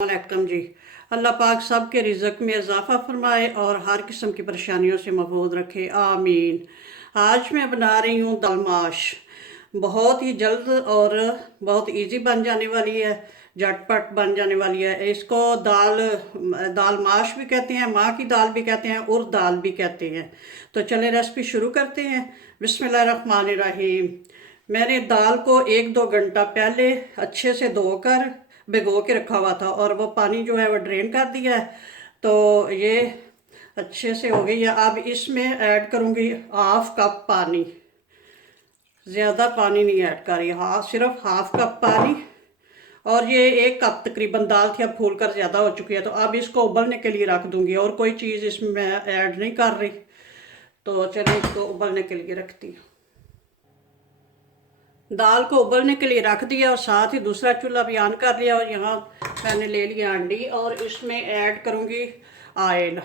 वालेकुम जी। अल्लाह पाक सब के रिज़्क़ में इजाफ़ा फरमाए और हर किस्म की परेशानियों से महफूज रखे, आमीन। आज मैं बना रही हूँ दाल माश। बहुत ही जल्द और बहुत इजी बन जाने वाली है, झटपट बन जाने वाली है। इसको दाल माश भी कहते हैं, माँ की दाल भी कहते हैं, उर्द दाल भी कहते हैं। तो चलें रेसिपी शुरू करते हैं। बिस्मिल्लाहिर्रहमानिर्रहीम। मैंने दाल को 1-2 घंटा पहले अच्छे से धोकर भिगो के रखा हुआ था और वो पानी जो है वो ड्रेन कर दिया है। तो ये अच्छे से हो गई है। अब इसमें ऐड करूँगी 1/2 कप पानी। ज़्यादा पानी नहीं ऐड कर रही, सिर्फ 1/2 कप पानी। और ये 1 कप तकरीबन दाल थी, अब फूल कर ज़्यादा हो चुकी है। तो अब इसको उबलने के लिए रख दूँगी और कोई चीज़ इसमें मैं ऐड नहीं कर रही। तो चलिए इसको उबलने के लिए रखती हूँ। दाल को उबलने के लिए रख दिया और साथ ही दूसरा चूल्हा भी ऑन कर लिया। और यहाँ मैंने ले लिया अंडी और इसमें ऐड करूँगी ऑयल।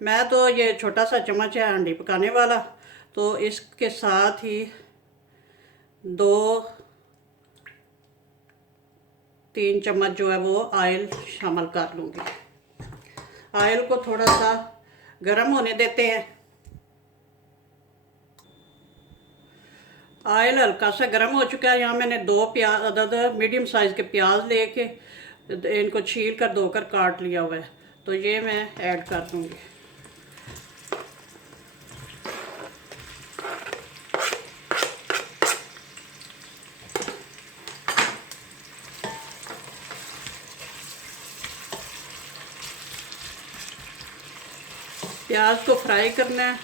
मैं तो ये छोटा सा चम्मच है अंडी पकाने वाला, तो इसके साथ ही 2-3 चम्मच जो है वो ऑयल शामिल कर लूँगी। ऑयल को थोड़ा सा गर्म होने देते हैं। ऑयल हल्का सा गर्म हो चुका है। यहाँ मैंने 2 मीडियम साइज़ के प्याज लेके इनको छील कर धोकर काट लिया हुआ है। तो ये मैं ऐड कर दूँगी। प्याज को फ्राई करना है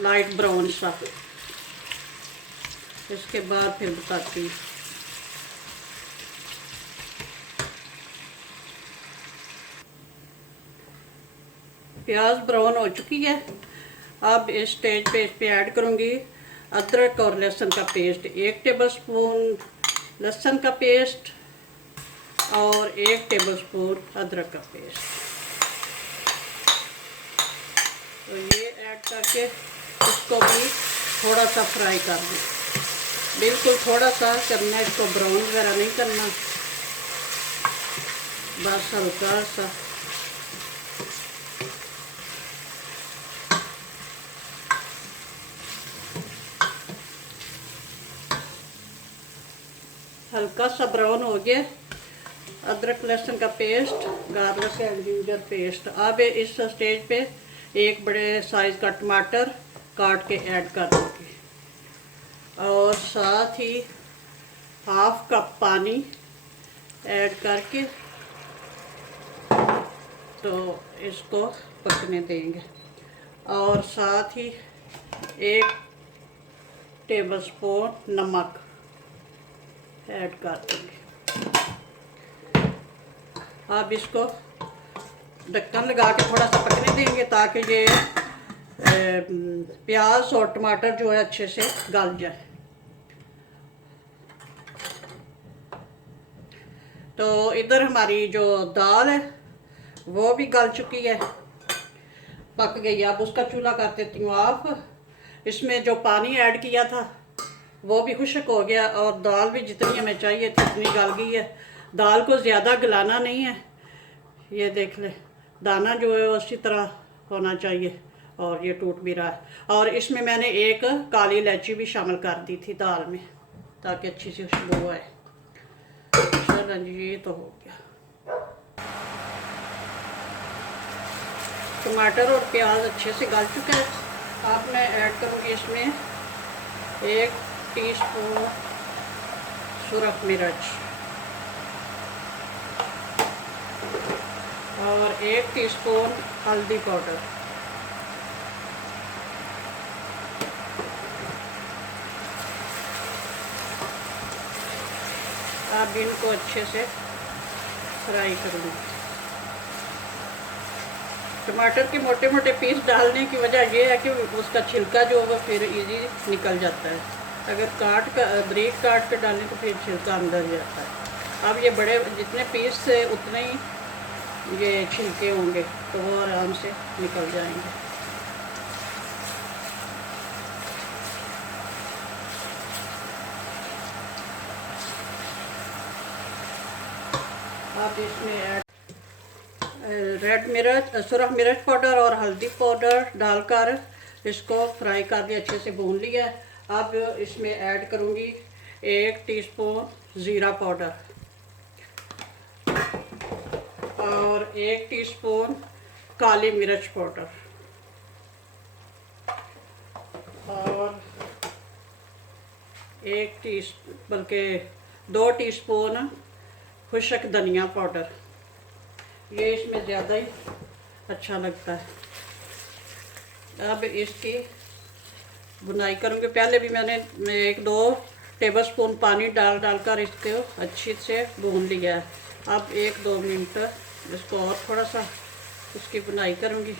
लाइट ब्राउन सा। इसके बाद फिर बताती हूँ। प्याज ब्राउन हो चुकी है। अब इस स्टेज पे इस पे ऐड करूँगी अदरक और लहसुन का पेस्ट। 1 टेबलस्पून लहसुन का पेस्ट और 1 टेबलस्पून अदरक का पेस्ट। तो ये ऐड करके इसको भी थोड़ा सा फ्राई कर दूँ। बिल्कुल थोड़ा सा करना है, इसको ब्राउन वगैरह नहीं करना, बस हल्का सा। हल्का सा ब्राउन हो गया अदरक लहसुन का paste, garlic and ginger paste. अब इस स्टेज पे 1 बड़े साइज़ का टमाटर काट के ऐड कर दूँगी और साथ ही 1/2 कप पानी ऐड करके तो इसको पकने देंगे। और साथ ही 1 टेबलस्पून नमक ऐड कर देंगे। अब इसको ढक्कन लगा के थोड़ा सा पकने देंगे ताकि ये प्याज और टमाटर जो है अच्छे से गल जाए। तो इधर हमारी जो दाल है वो भी गल चुकी है, पक गई। अब उसका चूल्हा कर देती हूँ ऑफ। इसमें जो पानी ऐड किया था वो भी खुश्क हो गया और दाल भी जितनी हमें चाहिए थी उतनी गल गई है। दाल को ज़्यादा गलाना नहीं है, ये देख ले दाना जो है उसी तरह होना चाहिए। और ये टूट भी रहा है। और इसमें मैंने 1 काली इलायची भी शामिल कर दी थी दाल में ताकि अच्छी सी खुशबू आए। चलो जी, ये तो हो गया। टमाटर और प्याज अच्छे से गल चुका है। अब मैं ऐड करूँगी इसमें 1 टीस्पून सुरख मिर्च और 1 टीस्पून हल्दी पाउडर। अब इनको अच्छे से फ्राई करूँगी। टमाटर के मोटे मोटे पीस डालने की वजह यह है कि उसका छिलका जो है फिर इजी निकल जाता है। अगर बारीक काट कर डालें तो फिर छिलका अंदर जाता है। अब ये बड़े जितने पीस से उतने ही ये छिलके होंगे तो वो आराम से निकल जाएंगे। आप इसमें ऐड रेड मिर्च, सुरख मिर्च पाउडर और हल्दी पाउडर डालकर इसको फ्राई करके अच्छे से भून लिया है। अब इसमें ऐड करूँगी 1 टीस्पून ज़ीरा पाउडर और 1 टीस्पून काली मिर्च पाउडर और 2 टीस्पून खुश्क धनिया पाउडर। ये इसमें ज़्यादा ही अच्छा लगता है। अब इसकी बुनाई करूँगी। पहले भी मैंने 1-2 टेबलस्पून पानी डालकर इसको अच्छी से भून लिया है। अब 1-2 मिनट इसको और थोड़ा सा इसकी बुनाई करूँगी।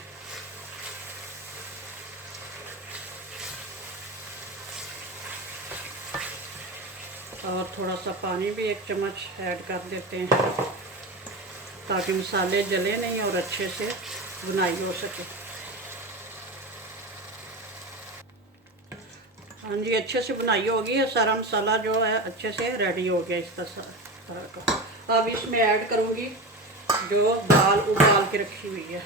और थोड़ा सा पानी भी 1 चम्मच ऐड कर देते हैं ताकि मसाले जले नहीं और अच्छे से बुनाई हो सके। हाँ जी, अच्छे से बुनाई होगी है। सारा मसाला जो है अच्छे से रेडी हो गया इसका सारा का। अब इसमें ऐड करूँगी जो दाल उबाल के रखी हुई है।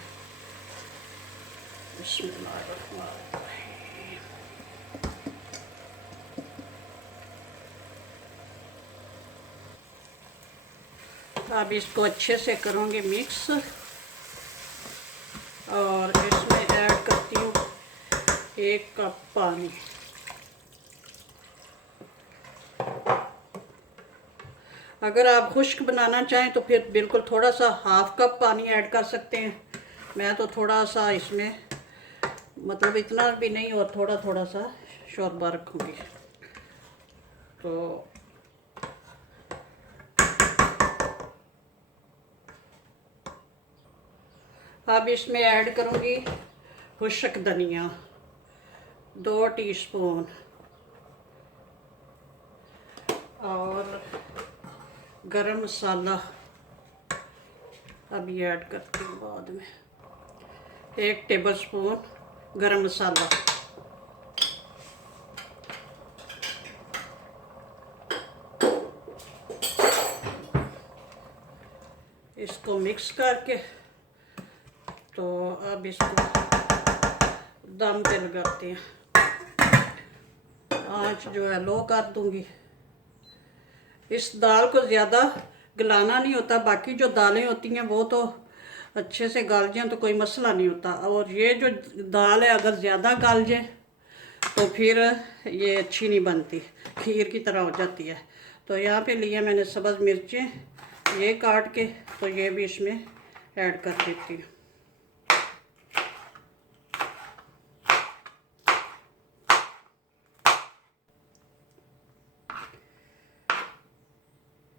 अब इसको अच्छे से करूँगी मिक्स और इसमें ऐड करती हूँ 1 कप पानी। अगर आप खुश्क बनाना चाहें तो फिर बिल्कुल थोड़ा सा 1/2 कप पानी ऐड कर सकते हैं। मैं तो थोड़ा सा इसमें मतलब इतना भी नहीं और थोड़ा थोड़ा सा शोरबा रखूँगी। तो अब इसमें ऐड करूँगी खुश्क धनिया 2 टीस्पून और गरम मसाला अब ये ऐड करती हूँ बाद में 1 टेबलस्पून गरम मसाला। इसको मिक्स करके तो अब इसको दम पे लगाते हैं। आँच जो है लो कर दूंगी। इस दाल को ज़्यादा गलाना नहीं होता। बाकी जो दालें होती हैं वो तो अच्छे से गल जाएं तो कोई मसला नहीं होता, और ये जो दाल है अगर ज़्यादा गल जाए तो फिर ये अच्छी नहीं बनती, खीर की तरह हो जाती है। तो यहाँ पे लिए मैंने सब्ज़ मिर्चें ये काट के, तो ये भी इसमें ऐड कर देती हूँ।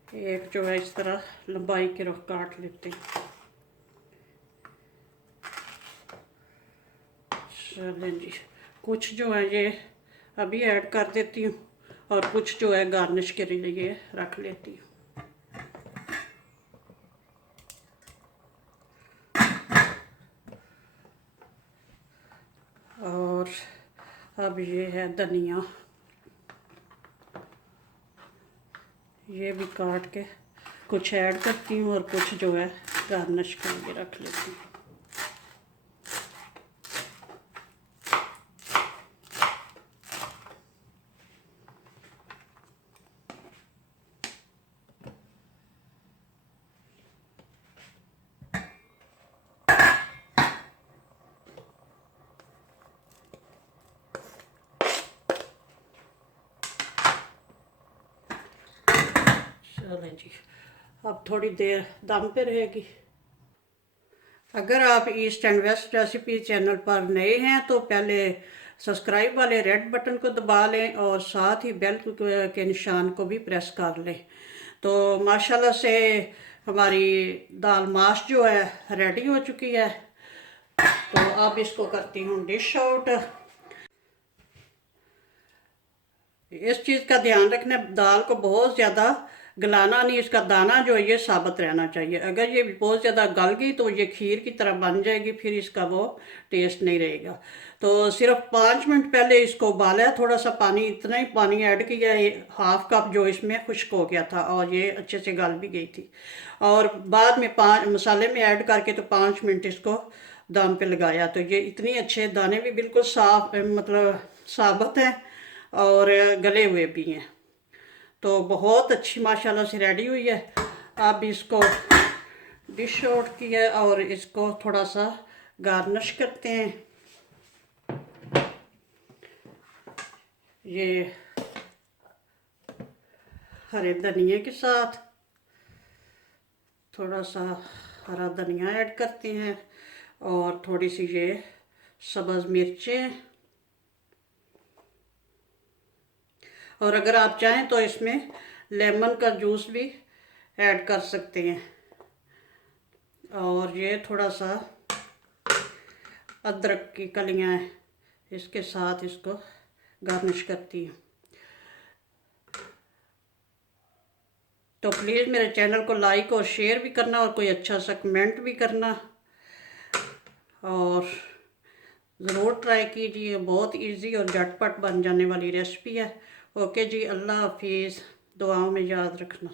एक जो है इस तरह लंबाई के रुख काट लेते हैं। चलें जी, कुछ जो है ये अभी ऐड कर देती हूँ और कुछ जो है गार्निश के लिए रख लेती हूँ। और अब ये है धनिया, ये भी काट के कुछ ऐड करती हूँ और कुछ जो है गार्निश के लिए रख लेती हूँ। चलें जी, अब थोड़ी देर दम पे रहेगी। अगर आप East and West Recipe channel पर नए हैं तो पहले सब्सक्राइब वाले रेड बटन को दबा लें और साथ ही बेल के निशान को भी प्रेस कर लें। तो माशाल्लाह से हमारी दाल माश जो है रेडी हो चुकी है। तो अब इसको करती हूँ डिश आउट। इस चीज़ का ध्यान रखना, दाल को बहुत ज़्यादा गलाना नहीं, इसका दाना जो है ये साबित रहना चाहिए। अगर ये बहुत ज़्यादा गल गई तो ये खीर की तरह बन जाएगी, फिर इसका वो टेस्ट नहीं रहेगा। तो सिर्फ 5 मिनट पहले इसको उबाला है, थोड़ा सा पानी, इतना ही पानी ऐड किया है, 1/2 कप जो इसमें खुश्क हो गया था और ये अच्छे से गल भी गई थी। और बाद में 5 मसाले में ऐड करके तो 5 मिनट इसको दम पे लगाया, तो ये इतनी अच्छे दाने भी बिल्कुल साफ, मतलब साबित हैं और गले हुए भी हैं। तो बहुत अच्छी माशाल्लाह से रेडी हुई है। अब इसको डिश आउट किया और इसको थोड़ा सा गार्निश करते हैं। ये हरे धनिए के साथ थोड़ा सा हरा धनिया ऐड करते हैं और थोड़ी सी ये सब्ज़ मिर्चें, और अगर आप चाहें तो इसमें लेमन का जूस भी ऐड कर सकते हैं। और ये थोड़ा सा अदरक की कलियां इसके साथ इसको गार्निश करती हूँ। तो प्लीज़ मेरे चैनल को लाइक और शेयर भी करना और कोई अच्छा सा कमेंट भी करना और ज़रूर ट्राई कीजिए। बहुत इजी और झटपट बन जाने वाली रेसिपी है। ओके जी, अल्लाह हाफिज़, दुआओं में याद रखना।